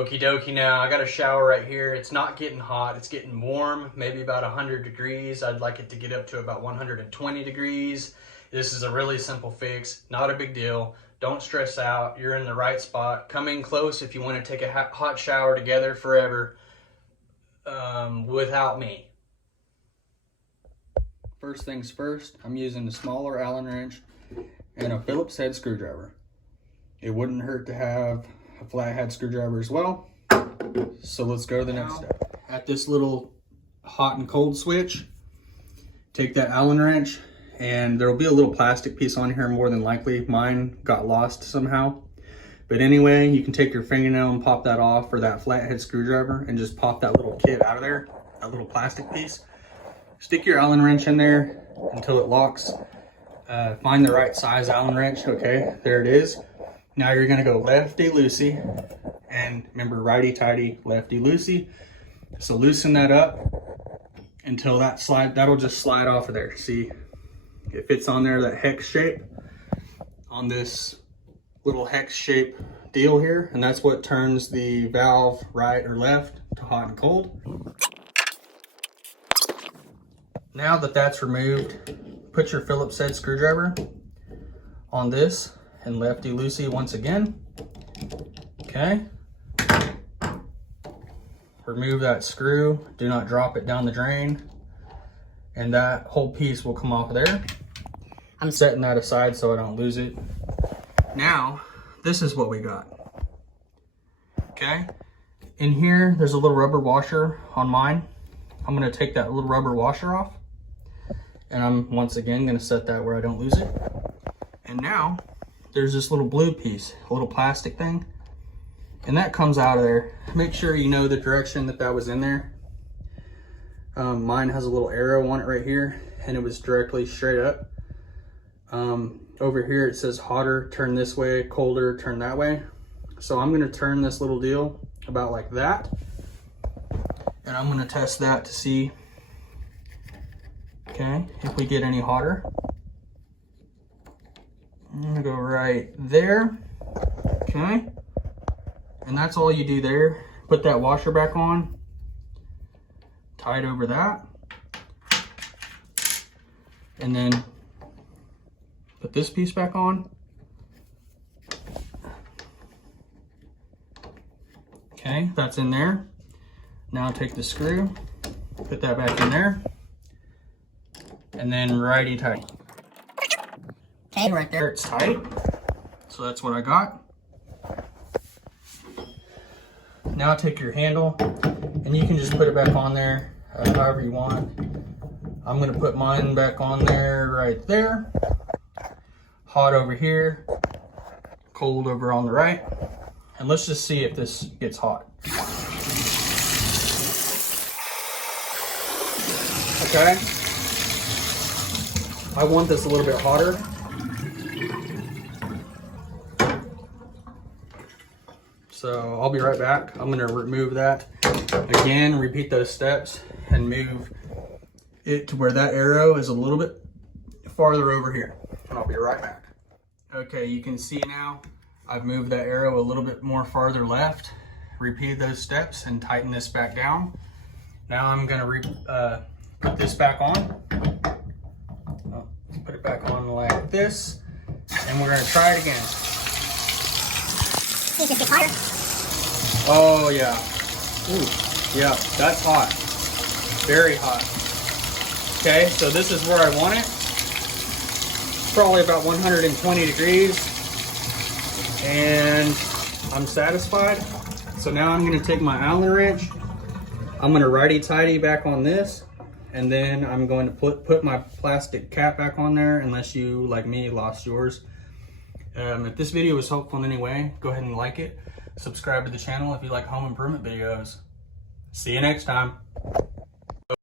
Okie dokie, now I got a shower right here. It's not getting hot, it's getting warm, maybe about 100 degrees. I'd like it to get up to about 120 degrees. This is a really simple fix, not a big deal. Don't stress out, you're in the right spot. Come in close if you want to take a hot shower together forever without me. First things first, I'm using a smaller Allen wrench and a Phillips head screwdriver. It wouldn't hurt to have a flathead screwdriver as well. So let's go to the next step. At this little hot and cold switch, take that Allen wrench, and there'll be a little plastic piece on here more than likely. Mine got lost somehow. But anyway, you can take your fingernail and pop that off, or that flathead screwdriver, and just pop that little kit out of there, that little plastic piece. Stick your Allen wrench in there until it locks. Find the right size Allen wrench. Okay, there it is. Now you're gonna go lefty-loosey, and remember righty-tighty, lefty-loosey. So loosen that up until that'll just slide off of there. See, it fits on there, that hex shape, on this little hex shape deal here, and that's what turns the valve right or left to hot and cold. Now that that's removed, put your Phillips head screwdriver on this and lefty-loosey once again. Okay. Remove that screw. Do not drop it down the drain. And that whole piece will come off of there. I'm setting that aside so I don't lose it. Now, this is what we got. Okay. In here, there's a little rubber washer on mine. I'm gonna take that little rubber washer off. And I'm once again gonna set that where I don't lose it. And now, there's this little blue piece, a little plastic thing, and that comes out of there. Make sure you know the direction that was in there. Mine has a little arrow on it right here, and it was directly straight up. Over here it says hotter, turn this way, colder, turn that way. So I'm gonna turn this little deal about like that, and I'm gonna test that to see, okay, if we get any hotter. I'm gonna go right there, okay? And that's all you do there. Put that washer back on, tie it over that, and then put this piece back on. Okay, that's in there. Now take the screw, put that back in there, and then righty-tighty. Okay, right there, it's tight. So that's what I got. Now take your handle, and you can just put it back on there however you want. I'm gonna put mine back on there right there. Hot over here, cold over on the right. And let's just see if this gets hot. Okay. I want this a little bit hotter. So I'll be right back. I'm gonna remove that. Again, repeat those steps and move it to where that arrow is a little bit farther over here. And I'll be right back. Okay, you can see now I've moved that arrow a little bit more farther left. Repeat those steps and tighten this back down. Now I'm gonna put this back on. Put it back on like this, and we're gonna try it again. It just gets hotter. Oh yeah. Ooh, yeah, that's hot. Very hot. Okay, so this is where I want it. Probably about 120 degrees. And I'm satisfied. So now I'm gonna take my Allen wrench. I'm gonna righty-tighty back on this. And then I'm going to put my plastic cap back on there, unless you, like me, lost yours. If this video was helpful in any way, go ahead and like it. Subscribe to the channel if you like home improvement videos. See you next time.